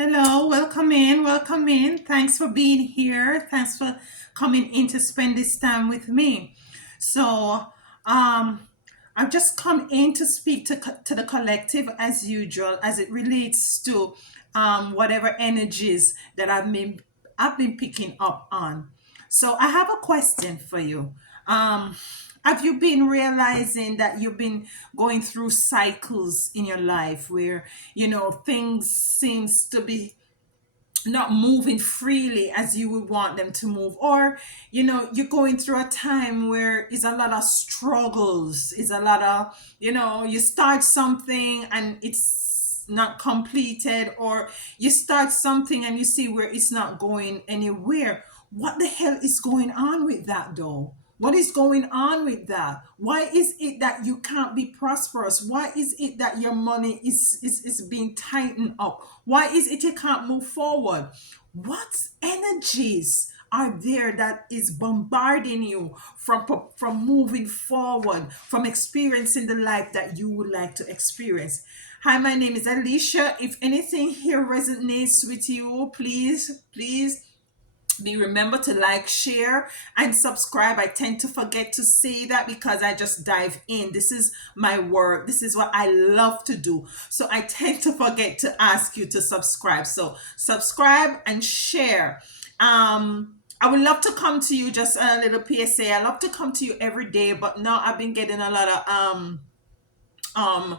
Hello, welcome in, welcome in. Thanks for being here. Thanks for coming in to spend this time with me. So, um, I've just come in to speak to the collective as usual, as it relates to whatever energies that I've been picking up on. So, I have a question for you. Um, have you been realizing that you've been going through cycles in your life where things seems to be not moving freely as you would want them to move, or you're going through a time where it's a lot of struggles, it's a lot of you start something and it's not completed, or you start something and you see where it's not going anywhere. What the hell is going on with that though? What is going on with that? Why is it that you can't be prosperous? Why is it that your money is being tightened up? Why is it you can't move forward? What energies are there that is bombarding you from moving forward, from experiencing the life that you would like to experience? Hi, my name is Alicia. If anything here resonates with you, please be remember to like, share, and subscribe. I tend to forget to say that because I just dive in. This is my work, this is what I love to do, so I tend to forget to ask you to subscribe. So subscribe and share. I would love to come to you, just a little PSA, I love to come to you every day, but now I've been getting a lot of um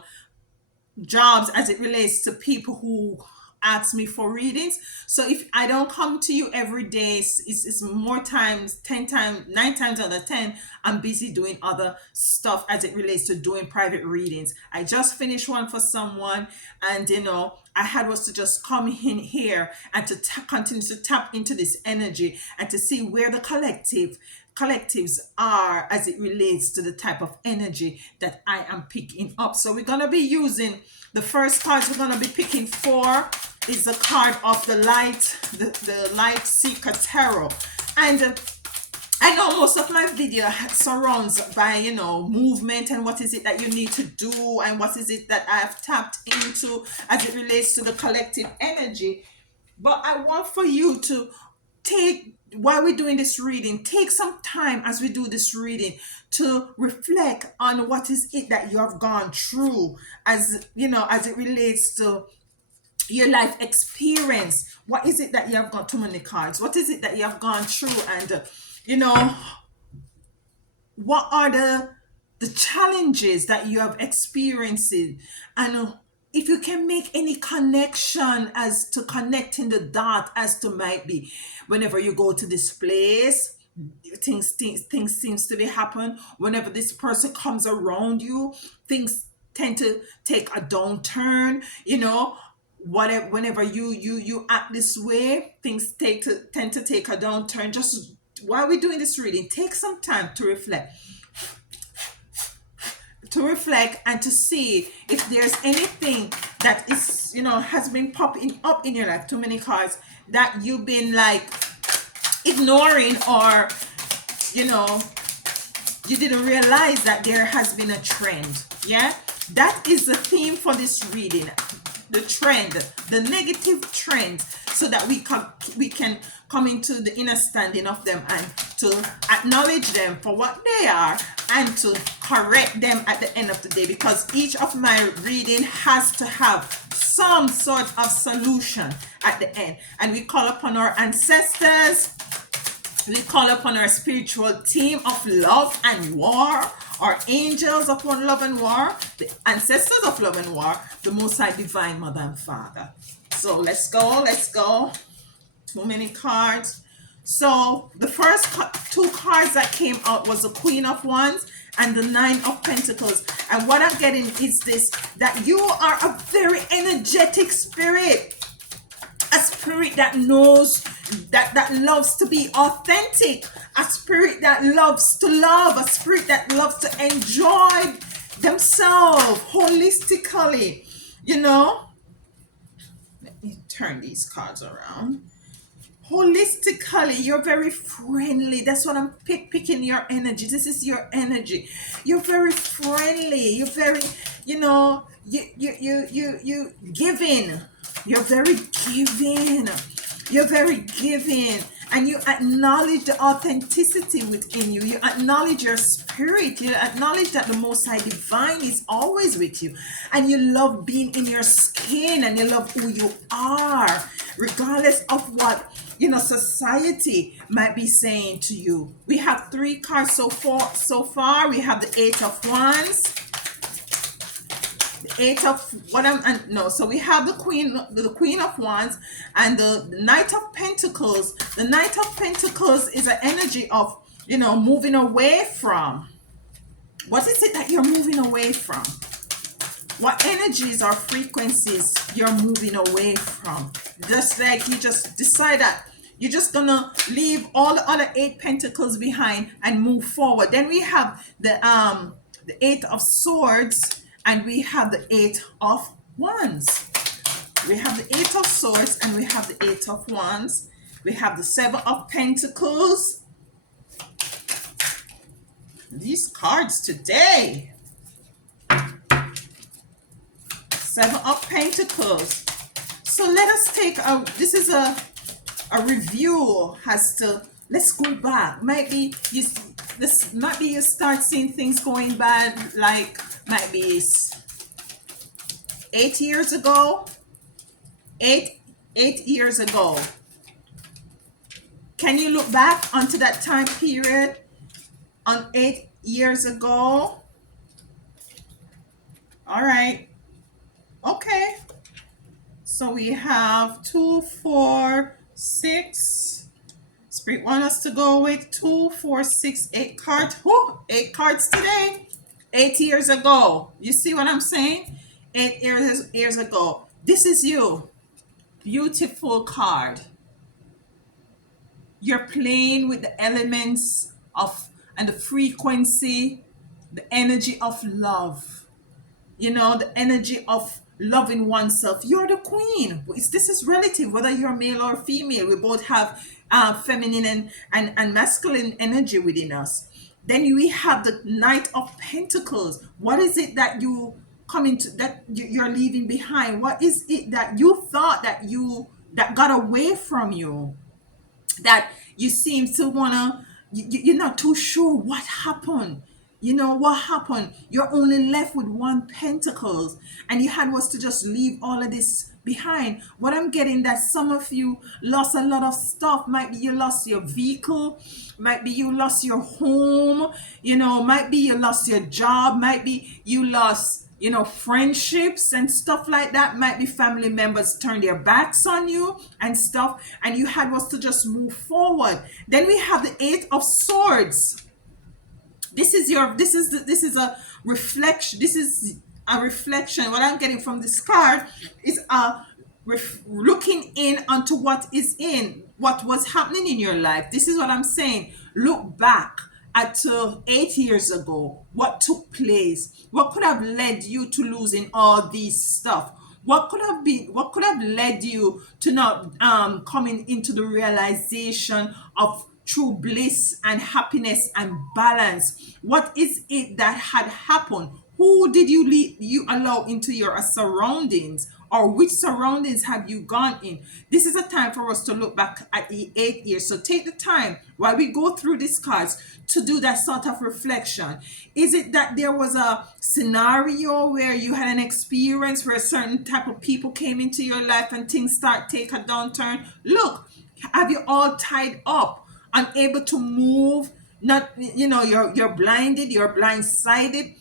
jobs as it relates to people who ask me for readings. So if I don't come to you every day, it's more times, 10 times, 9 times out of 10, I'm busy doing other stuff as it relates to doing private readings. I just finished one for someone, and I had was to just come in here and to continue to tap into this energy and to see where the collectives are as it relates to the type of energy that I am picking up. So we're going to be using the first cards we're going to be picking for is the card of the light seeker tarot. And I know most of my video surrounds by movement and what is it that you need to do and what is it that I have tapped into as it relates to the collective energy. But I want for you to take, while we're doing this reading, take some time as we do this reading to reflect on what is it that you have gone through, as it relates to your life experience. What is it that you have got? Too many cards. What is it that you have gone through? And you know what are the challenges that you have experienced, and if you can make any connection as to connecting the dot as to might be whenever you go to this place, things seems to be happen. Whenever this person comes around you, things tend to take a downturn. Whatever, whenever you act this way, things tend to take a downturn. Just while we're doing this reading, take some time to reflect and to see if there's anything that is has been popping up in your life. Too many cards that you've been like ignoring, or you didn't realize that there has been a trend. Yeah, that is the theme for this reading, the trend, the negative trend, so that we can come into the understanding of them and to acknowledge them for what they are and to correct them at the end of the day, because each of my reading has to have some sort of solution at the end. And we call upon our ancestors, we call upon our spiritual team of love and war, our angels upon love and war, the ancestors of love and war, the Most High Divine Mother and Father. So let's go. Too many cards. So the first two cards that came out was the Queen of Wands and the Nine of Pentacles. And what I'm getting is this, that you are a very energetic spirit, a spirit that knows, that loves to be authentic, a spirit that loves to love, a spirit that loves to enjoy themselves holistically. Let me turn these cards around. Holistically, you're very friendly. That's what I'm picking your energy. This is your energy. You're very friendly. You're very, you giving. You're very giving. You're very giving. And you acknowledge the authenticity within you. You acknowledge your spirit. You acknowledge that the Most High Divine is always with you. And you love being in your skin and you love who you are, regardless of what society might be saying to you. We have three cards so far. We have the Eight of Wands, eight of what I'm and no so we have the queen of wands and the knight of pentacles. The knight of pentacles is an energy of moving away from. What is it that you're moving away from? What energies or frequencies you're moving away from? Just like you just decide that you're just gonna leave all the other eight pentacles behind and move forward. Then we have the eight of swords and we have the eight of wands. We have the eight of swords and we have the eight of wands. We have the seven of pentacles. These cards today. Seven of pentacles. So let us take this is a review. Let's go back. Might be you start seeing things going bad, like might be 8 years ago. Eight years ago. Can you look back onto that time period on 8 years ago? All right. Okay. So we have 2, 4, 6. Spirit want us to go with 2, 4, 6, 8 cards. Whew, 8 cards today. 8 years ago. You see what I'm saying? 8 years ago. This is you. Beautiful card. You're playing with the elements of and the frequency, the energy of love. The energy of loving oneself. You're the queen. This is relative, whether you're male or female. We both have feminine and masculine energy within us. Then we have the Knight of Pentacles. What is it that you're leaving behind? What is it that you thought that got away from you? That you seem to wanna you're not too sure what happened. What happened? You're only left with one pentacles and you had was to just leave all of this behind. What I'm getting, that some of you lost a lot of stuff. Might be you lost your vehicle, might be you lost your home, might be you lost your job, might be you lost friendships and stuff like that. Might be family members turn their backs on you and stuff, and you had was to just move forward. Then we have the Eight of Swords. This is a reflection. This is a reflection. What I'm getting from this card is looking in onto what was happening in your life. This is what I'm saying. Look back at 8 years ago. What took place? What could have led you to losing all these stuff? What could have led you to not coming into the realization of true bliss and happiness and balance? What is it that had happened? Who did you allow into your surroundings, or which surroundings have you gone in? This is a time for us to look back at the 8 years. So take the time while we go through these cards to do that sort of reflection. Is it that there was a scenario where you had an experience where a certain type of people came into your life and things take a downturn? Look, have you all tied up, unable to move? Not, you're blinded, you're blindsided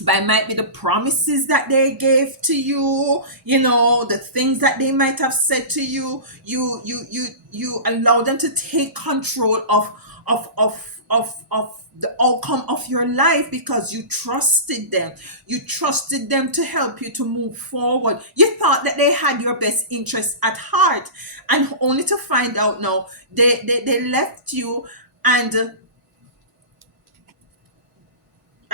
by might be the promises that they gave to you, the things that they might have said to you. You allow them to take control of the outcome of your life because you trusted them. You trusted them to help you to move forward. You thought that they had your best interest at heart, and only to find out now they left you. And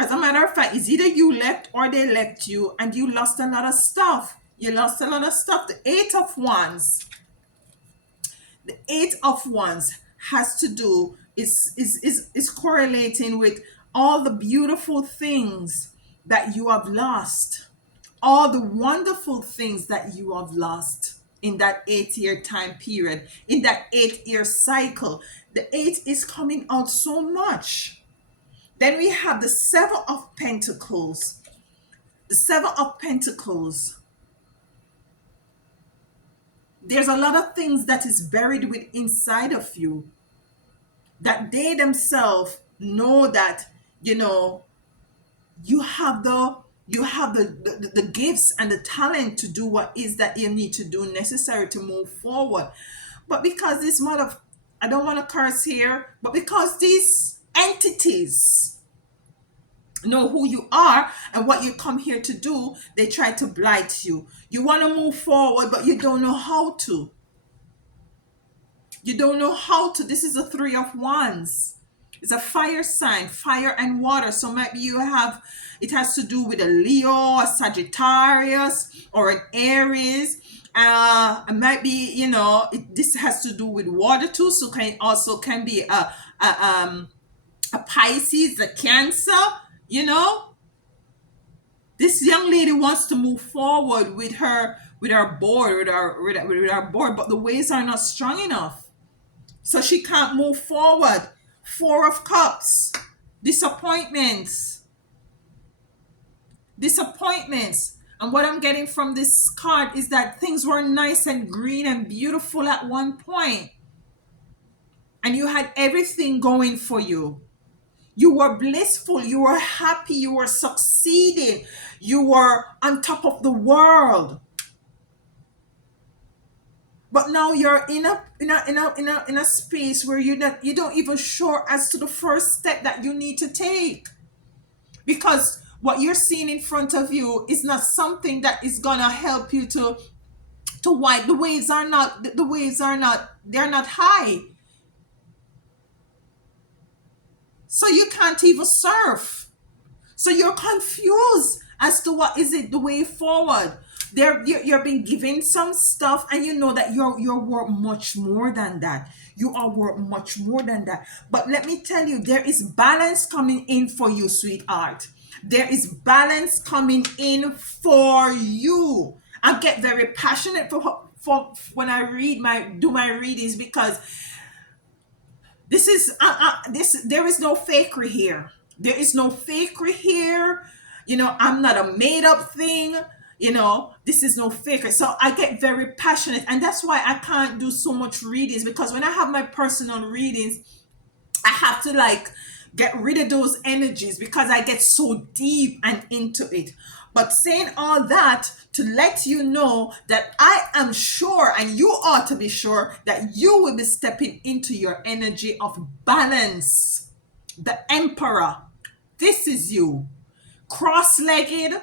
as a matter of fact, it's either you left or they left you, and you lost a lot of stuff. You lost a lot of stuff. The Eight of Wands. The Eight of Wands has to do is correlating with all the beautiful things that you have lost. all the wonderful things that you have lost in that 8 year time period, in that 8 year cycle. The eight is coming out so much. Then we have the Seven of Pentacles. The Seven of Pentacles. There's a lot of things that is buried with inside of you that they themselves know that, you know, you have the gifts and the talent to do what is that you need to do necessary to move forward. But because this mother, I don't want to curse here, but because these entities know who you are and what you come here to do, they try to blight you. You want to move forward, but you don't know how to. You don't know how to. This is a Three of Wands. It's a fire sign, fire and water. So maybe you have, it has to do with a Leo, a Sagittarius, or an Aries. It might be, you know, this has to do with water too. So can be a Pisces, a Cancer. You know, this young lady wants to move forward with her board, with her board, but the waves are not strong enough. So she can't move forward. Four of Cups. Disappointments. Disappointments. And what I'm getting from this card is that things were nice and green and beautiful at one point. And you had everything going for you. You were blissful. You were happy. You were succeeding. You were on top of the world. But now you're in a space where you don't even sure as to the first step that you need to take, because what you're seeing in front of you is not something that is gonna help you to wipe. The waves are not, they're not high, so you can't even surf. So you're confused as to what is it the way forward. You're being given some stuff, and you know that you're worth much more than that. You are worth much more than that. But let me tell you, there is balance coming in for you, sweetheart. There is balance coming in for you. I get very passionate for when I do my readings, because this is there is no fakery here. There is no fakery here. You know, I'm not a made up thing. You know, this is no fakery. So I get very passionate, and that's why I can't do so much readings, because when I have my personal readings, I have to like get rid of those energies because I get so deep and into it. But saying all that to let you know that I am sure, and you ought to be sure, that you will be stepping into your energy of balance. The Emperor, this is you. Cross-legged,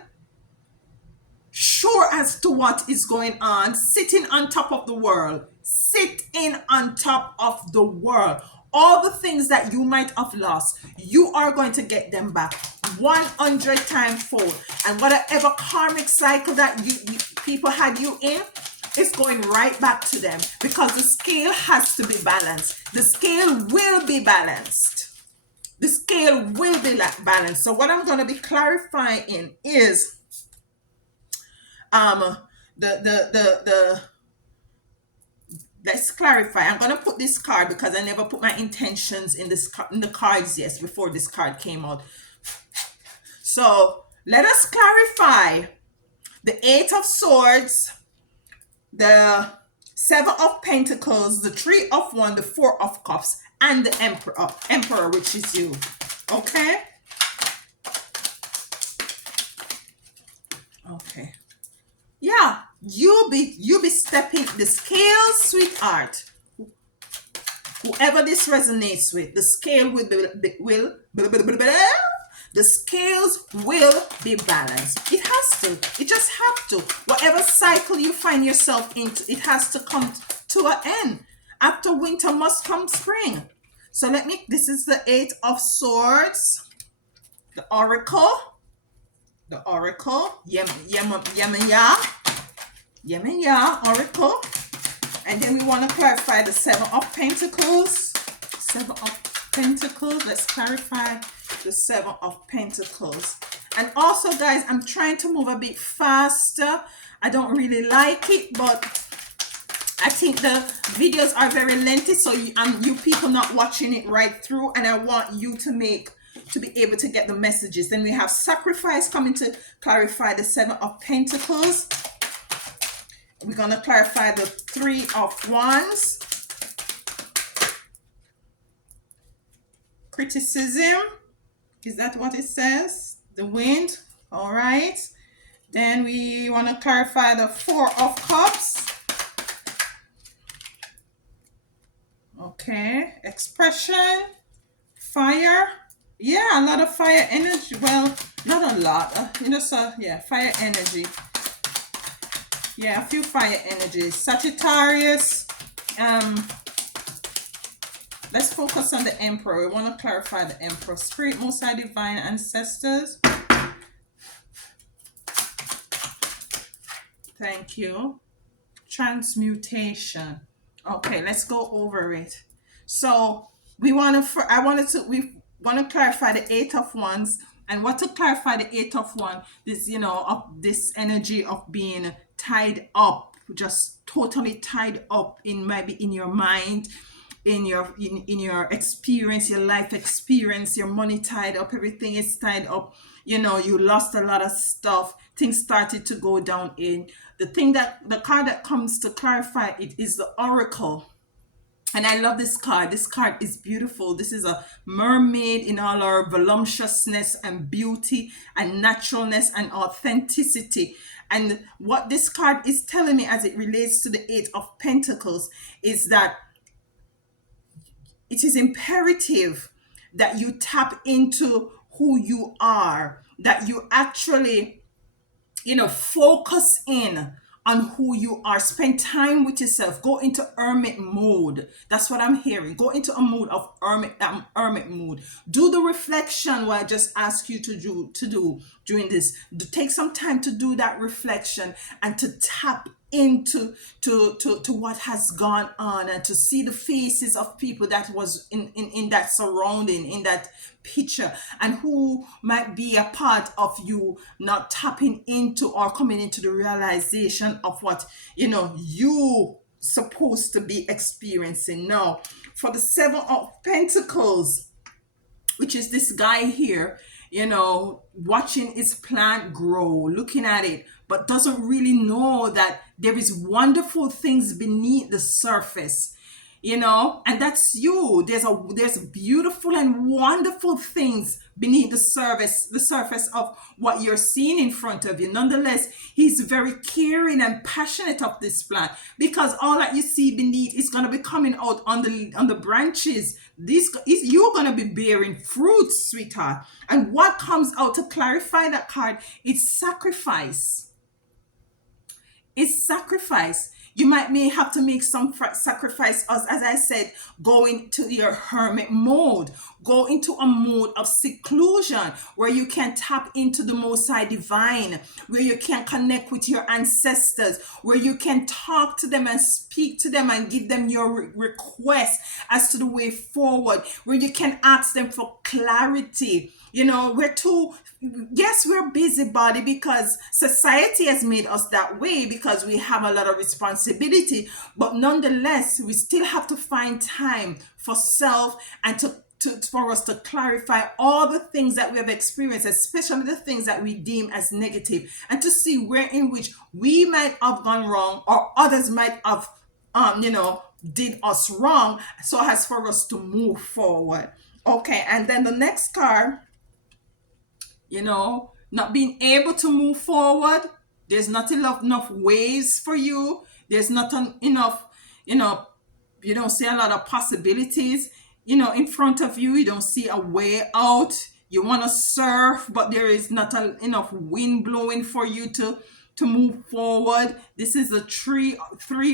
sure as to what is going on, sitting on top of the world. Sitting on top of the world. All the things that you might have lost, you are going to get them back 100 times fold. And whatever karmic cycle that you people had you in, it's going right back to them, because the scale has to be balanced. The scale will be balanced. The scale will be balanced. So what I'm going to be clarifying is the let's clarify. I'm going to put this card, because I never put my intentions in the cards yes before this card came out. So let us clarify the Eight of Swords, the Seven of Pentacles, the Three of Wands, the Four of Cups, and the Emperor, which is you. Okay? Okay. Yeah, you'll be stepping the scales, sweetheart. Whoever this resonates with, the scale the scales will be balanced. It has to. It just have to. Whatever cycle you find yourself into, it has to come to an end. After winter must come spring. So this is the Eight of Swords, the Oracle, Yemaya, Oracle. And then we want to clarify the Seven of Pentacles. Seven of Pentacles. Let's clarify the Seven of Pentacles. And also, guys, I'm trying to move a bit faster. I don't really like it, but I think the videos are very lengthy, so you people not watching it right through, and I want you to be able to get the messages. Then we have sacrifice coming to clarify the Seven of Pentacles. We're going to clarify the Three of Wands. Criticism. Is that what it says? The Wind. All right. Then we want to clarify the Four of Cups. Okay. Expression. Fire. Yeah, a lot of fire energy. Well, not a lot. Yeah, fire energy. Yeah, a few fire energies. Sagittarius. Let's focus on the Emperor. We want to clarify the Emperor. Spirit, Most High, Divine Ancestors. Thank you. Transmutation. Okay, let's go over it. So we want to clarify the Eight of Wands. And what to clarify the Eight of Wands, this, of this energy of being tied up, just totally tied up maybe in your mind, in your experience, your life experience, your money tied up, everything is tied up. You lost a lot of stuff, things started to go down. In the card that comes to clarify it is the Oracle. And I love this card. This card is beautiful. This is a mermaid in all her voluptuousness and beauty and naturalness and authenticity. And what this card is telling me as it relates to the Eight of Pentacles is that it is imperative that you tap into who you are, that you actually, focus in on who you are. Spend time with yourself. Go into hermit mode. That's what I'm hearing. Go into a mode of hermit mode. Do the reflection what I just asked you to do during this. Take some time to do that reflection and to tap into to what has gone on, and to see the faces of people that was in that surrounding, in that picture, and who might be a part of you not tapping into or coming into the realization of what you supposed to be experiencing now. For the Seven of Pentacles, which is this guy here, watching his plant grow, looking at it, but doesn't really know that there is wonderful things beneath the surface. And that's you. There's beautiful and wonderful things beneath the surface of what you're seeing in front of you. Nonetheless, he's very caring and passionate of this plant, because all that you see beneath is going to be coming out on the branches. You're going to be bearing fruits, sweetheart. And what comes out to clarify that card is sacrifice. It's sacrifice. You may have to make some sacrifice, as I said, go into your hermit mode. Go into a mode of seclusion where you can tap into the Most High Divine, where you can connect with your ancestors, where you can talk to them and speak to them and give them your request as to the way forward, where you can ask them for clarity. We're busybody because society has made us that way, because we have a lot of responsibility, but nonetheless, we still have to find time for self and for us to clarify all the things that we have experienced, especially the things that we deem as negative, and to see where in which we might have gone wrong or others might have, did us wrong, so as for us to move forward. Okay, and then the next card, not being able to move forward. There's not enough ways for you. There's not enough, you don't see a lot of possibilities, in front of you. You don't see a way out. You want to surf, but there is not enough wind blowing for you to move forward. This is a Three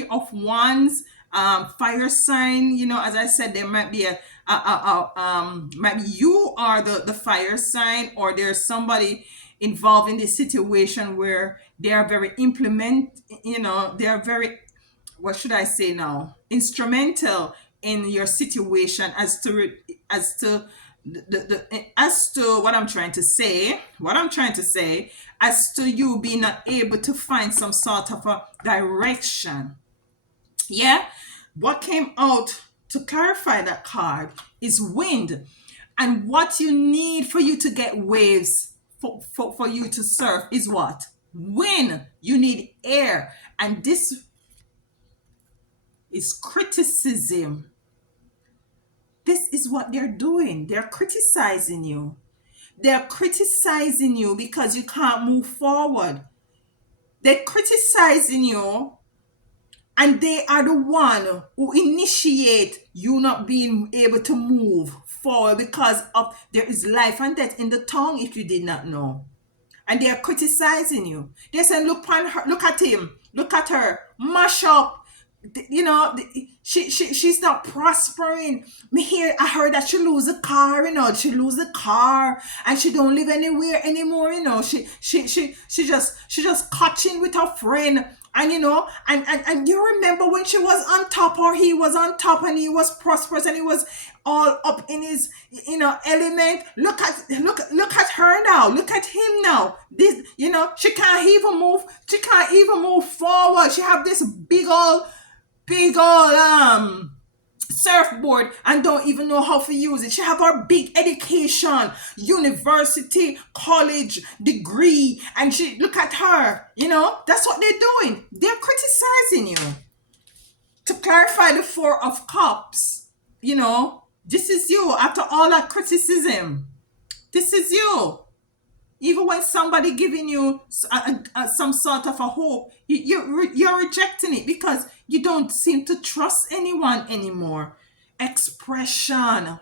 of Wands. Fire sign, as I said, there might be maybe you are the fire sign, or there's somebody involved in this situation where they are very they are very, what should I say now, instrumental in your situation as to as to what I'm trying to say, as to you being not able to find some sort of a direction. Yeah, what came out to clarify that card is wind. And what you need for you to get waves, for you to surf, is what? Wind. You need air. And this is criticism. This is what they're doing. They're criticizing you. They're criticizing you because you can't move forward. They're criticizing you, and they are the one who initiate you not being able to move forward, because of there is life and death in the tongue, if you did not know. And they are criticizing you. They say, look on her, look at him, look at her, mash up. She's not prospering. Me here, I heard that she lose a car, she lose a car, and she don't live anywhere anymore, she just catching with her friend. And and you remember when she was on top, or he was on top, and he was prosperous, and he was all up in his element. Look at her now, look at him now. This, she can't even move forward. She have this big old surfboard and don't even know how to use it. She have her big education, university, college degree, and she look at her. That's what they're doing. They're criticizing you. To clarify the Four of Cups, this is you. After all that criticism, this is you. Even when somebody giving you some sort of a hope, you're rejecting it because you don't seem to trust anyone anymore. Expression.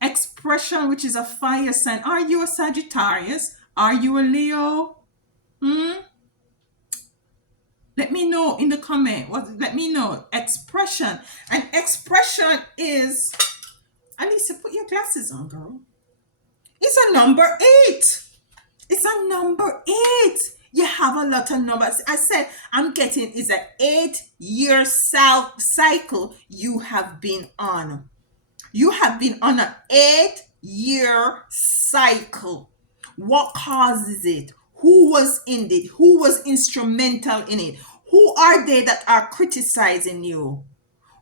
Expression, which is a fire sign. Are you a Sagittarius? Are you a Leo? Let me know in the comment. Let me know. Expression. And expression is, Alicia, put your glasses on, girl. It's a number 8. It's a number 8. You have a lot of numbers. I said I'm getting is an 8-year cycle you have been on. You have been on an 8-year cycle. What causes it? Who was in it? Who was instrumental in it? Who are they that are criticizing you?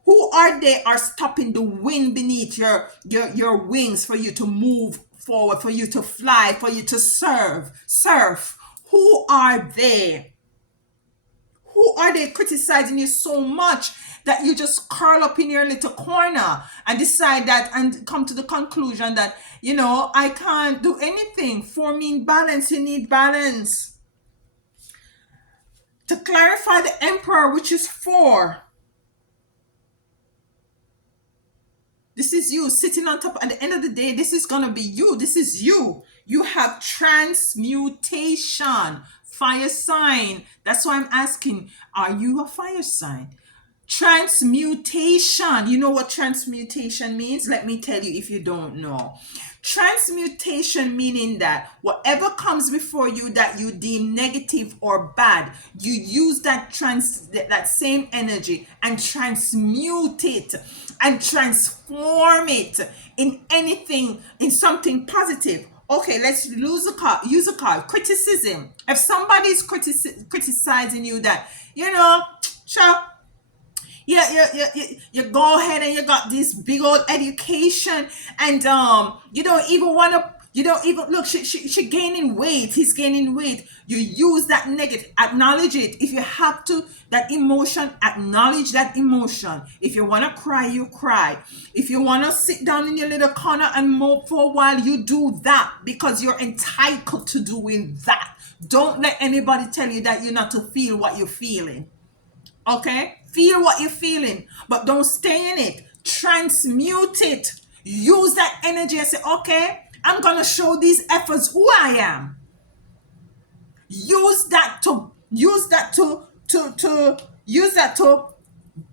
Who are they are stopping the wind beneath your wings for you to move forward, for you to fly, for you to surf? Who are they? Who are they criticizing you so much that you just curl up in your little corner and decide that and come to the conclusion that, I can't do anything? For me, balance, you need balance. To clarify the Emperor, which is 4. This is you sitting on top. At the end of the day, this is going to be you. This is you. You have transmutation. Fire sign. That's why I'm asking, are you a fire sign? Transmutation. You know what transmutation means? Let me tell you if you don't know. Transmutation meaning that whatever comes before you that you deem negative or bad, you use that same energy and transmute it and transform it in anything, in something positive. Okay, let's use a card. Criticism. If somebody's criticizing you that, sure, you go ahead and you got this big old education, and you don't even want to, you don't even look, she gaining weight, he's gaining weight. You use that negative, acknowledge it. If you have to, that emotion, acknowledge that emotion. If you want to cry, you cry. If you want to sit down in your little corner and mope for a while, you do that, because you're entitled to doing that. Don't let anybody tell you that you're not to feel what you're feeling. Okay? Feel what you're feeling, but don't stay in it. Transmute it. Use that energy and say, okay, I'm going to show these efforts who I am. Use that to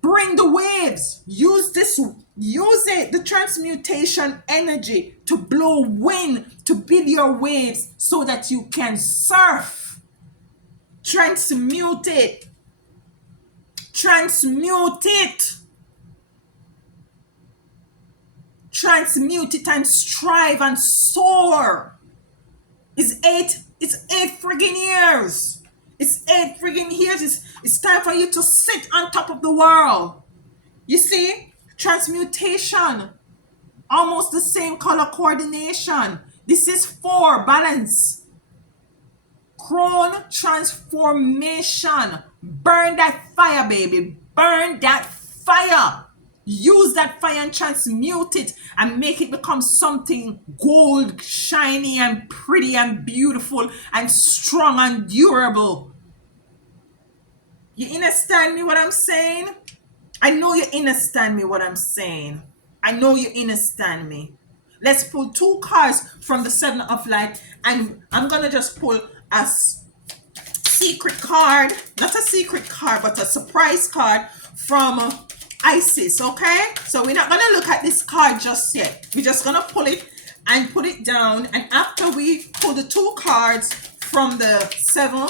bring the waves. Use it, the transmutation energy, to blow wind, to build your waves so that you can surf. Transmute it. Transmute it. transmute it and strive and soar. It's 8 friggin' years. It's 8 friggin' years. It's time for you to sit on top of the world. You see? Transmutation. Almost the same color coordination. This is 4 balance. Crown transformation. Burn that fire, baby. Burn that fire. Use that fire and transmute it and make it become something gold, shiny and pretty and beautiful and strong and durable. You understand me what I'm saying? I know you understand me what I'm saying. I know you understand me. Let's pull 2 cards from the 7 of light, and I'm gonna just pull a secret card, not a secret card, but a surprise card from Isis. Okay, so we're not gonna look at this card just yet. We're just gonna pull it and put it down, and after we pull the 2 cards from the 7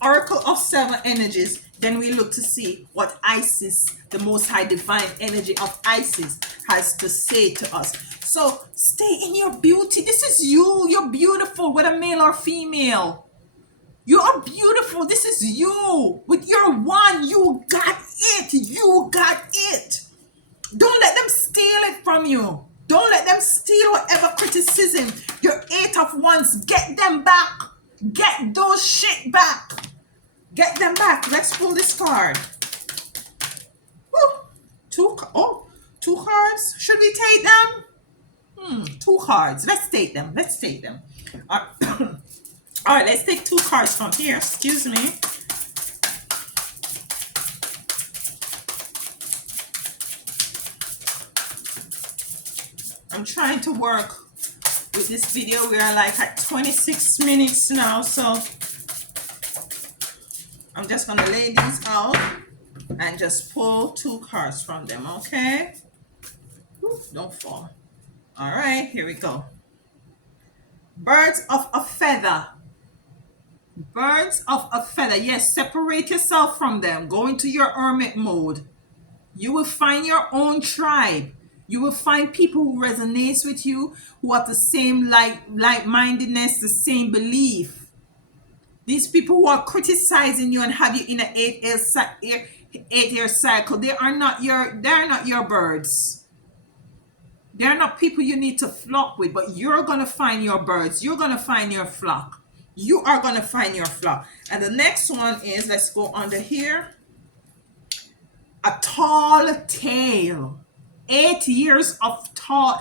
Oracle of 7 energies, then we look to see what Isis, the most high divine energy of Isis, has to say to us. So stay in your beauty. This is you. You're beautiful, whether male or female. You are beautiful. This is you. With your one, you got it. You got it. Don't let them steal it from you. Don't let them steal whatever criticism. Your 8 of Wands, get them back. Get those shit back. Get them back. Let's pull this card. Woo. 2 cards. Should we take them? 2 cards. Let's take them. Let's take them. All right, let's take 2 cards from here. Excuse me. I'm trying to work with this video. We are like at 26 minutes now, so I'm just gonna lay these out and just pull 2 cards from them, okay? Don't fall. All right, here we go. Birds of a feather. Birds of a feather. Yes, separate yourself from them. Go into your hermit mode. You will find your own tribe. You will find people who resonate with you, who have the same like-mindedness, the same belief. These people who are criticizing you and have you in an 8-year cycle, they are not your birds. They're not people you need to flock with, but you're going to find your birds. You're going to find your flock. You are going to find your flock. And the next one is, let's go under here. A tall tale. 8 years of tall.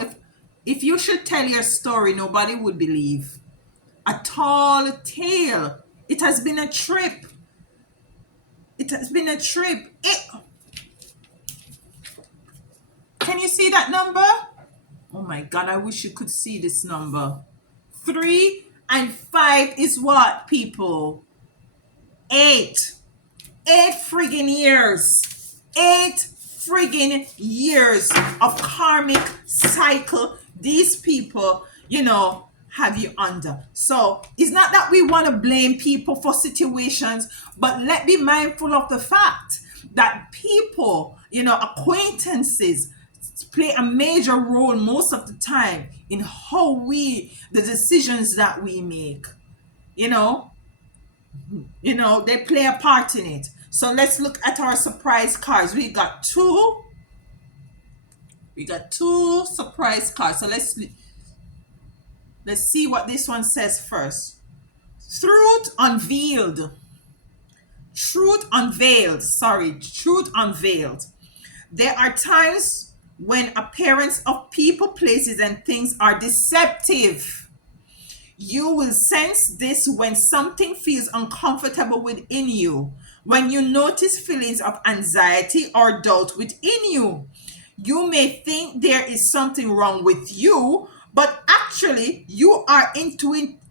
If you should tell your story, nobody would believe. A tall tale. It has been a trip. It has been a trip. Can you see that number? Oh my God, I wish you could see this number. 3 and 5 is what, people? 8. 8 friggin' years. 8 friggin' years of karmic cycle. These people, have you under. So it's not that we want to blame people for situations, but let's be mindful of the fact that people, acquaintances, play a major role most of the time in the decisions that we make. They play a part in it. So let's look at our surprise cards. We got two surprise cards. So let's see what this one says first. Truth unveiled. Truth unveiled. Truth unveiled. There are times when appearance of people, places, and things are deceptive. You will sense this when something feels uncomfortable within you, when you notice feelings of anxiety or doubt within you. You may think there is something wrong with you, but actually you are intuitively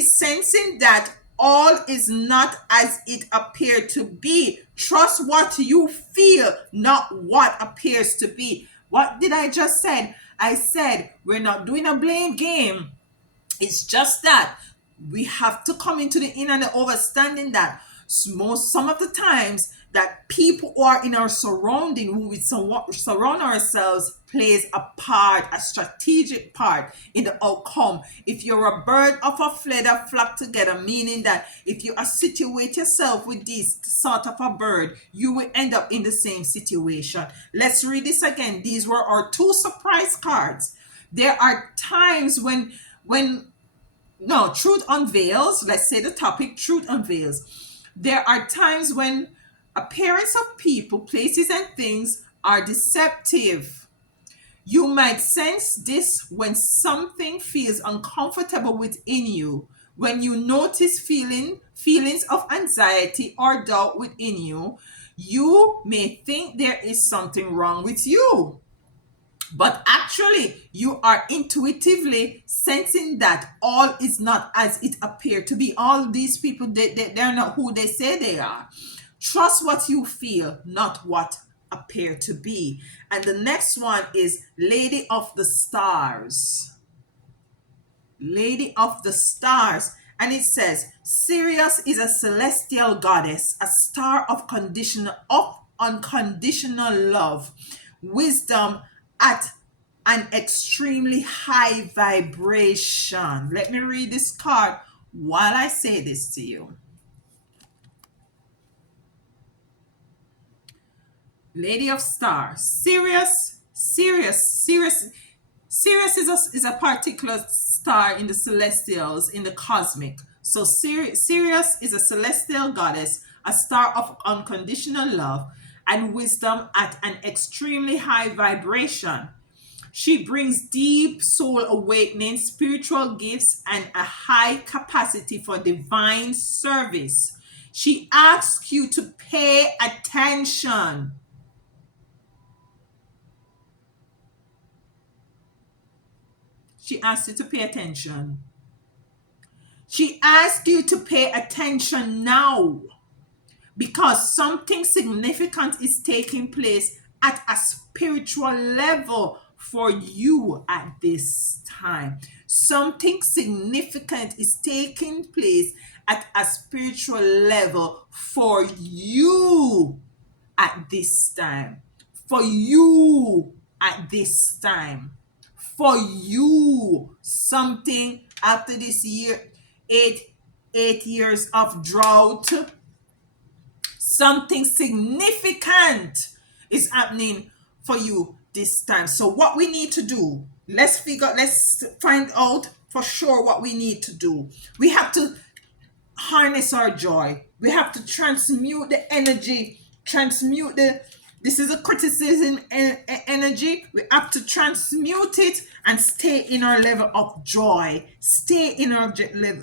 sensing that all is not as it appeared to be. Trust what you feel, not what appears to be. What did I just say? I said we're not doing a blame game. It's just that we have to come into the inner and the understanding that Some of the times that people who are in our surrounding, who we surround ourselves, plays a part, a strategic part in the outcome. If you're a bird of a feather flock together, meaning that if you situate yourself with this sort of a bird, you will end up in the same situation. Let's read this again. These were our two surprise cards. There are times when no, truth unveils. Let's say the topic, truth unveils. There are times when appearance of people, places, and things are deceptive. You might sense this when something feels uncomfortable within you, when you notice feelings of anxiety or doubt within you. You may think there is something wrong with you, but actually, you are intuitively sensing that all is not as it appeared to be. All these people, they're not who they say they are. Trust what you feel, not what appear to be. And the next one is Lady of the Stars. Lady of the Stars. And it says, Sirius is a celestial goddess, a star of unconditional love, wisdom at an extremely high vibration. Let me read this card while I say this to you. Lady of Stars. Sirius is a particular star in the celestials, in the cosmic. So Sirius is a celestial goddess, a star of unconditional love and wisdom at an extremely high vibration. She brings deep soul awakening, spiritual gifts, and a high capacity for divine service. She asks you to pay attention. She asks you to pay attention. She asks you to pay attention now because something significant is taking place at a spiritual level for you at this time. Something significant is taking place at a spiritual level for you at this time. For you at this time. For you, something after this year, eight years of drought, something significant is happening for you this time. So what we need to do, let's find out for sure what we need to do. We have to harness our joy. We have to transmute the energy, transmute the this is a criticism energy. We have to transmute it and stay in our level of joy. Stay in our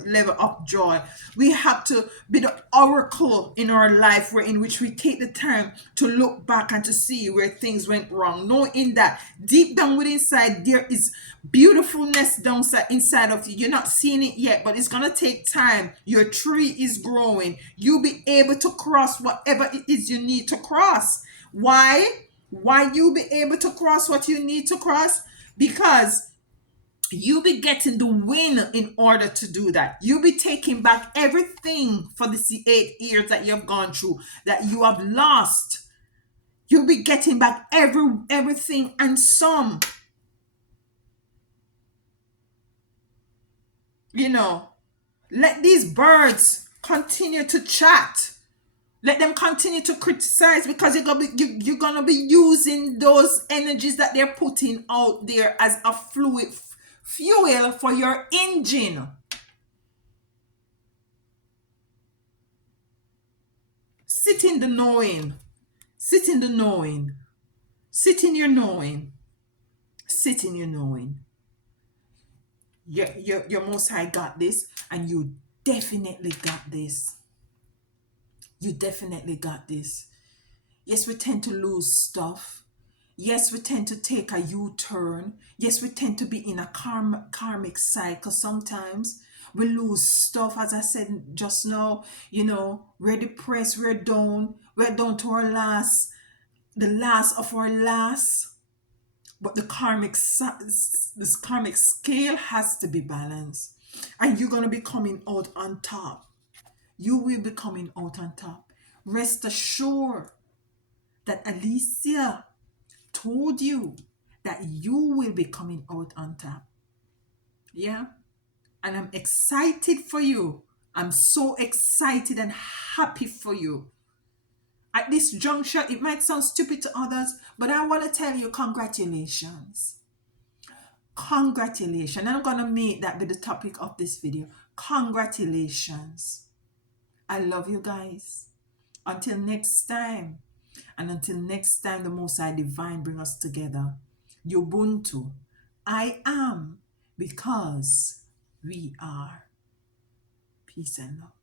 level of joy. We have to be the oracle in our life where in which we take the time to look back and to see where things went wrong. Knowing that deep down within inside there is beautifulness down inside of you. You're not seeing it yet, but it's gonna take time. Your tree is growing. You'll be able to cross whatever it is you need to cross. Why? Why you be able to cross what you need to cross? Because you be getting the win in order to do that. You be taking back everything for the 8 years that you have gone through, that you have lost. You'll be getting back everything and some. Let these birds continue to chat. Let them continue to criticize because you're gonna be using those energies that they're putting out there as a fuel for your engine. Sit in the knowing. Sit in the knowing. Sit in your knowing. Sit in your knowing. Your Most High got this, and you definitely got this. You definitely got this. Yes, we tend to lose stuff. Yes, we tend to take a U-turn. Yes, we tend to be in a karmic cycle sometimes. We lose stuff, as I said just now. We're depressed, we're down to our last, the last of our last. But this karmic scale has to be balanced. And you're going to be coming out on top. You will be coming out on top. Rest assured that Alicia told you that you will be coming out on top. Yeah? And I'm excited for you. I'm so excited and happy for you. At this juncture, it might sound stupid to others, but I want to tell you congratulations. Congratulations. I'm going to make that be the topic of this video. Congratulations. I love you guys. Until next time. And until next time, the Most High Divine bring us together. Ubuntu. I am because we are. Peace and love.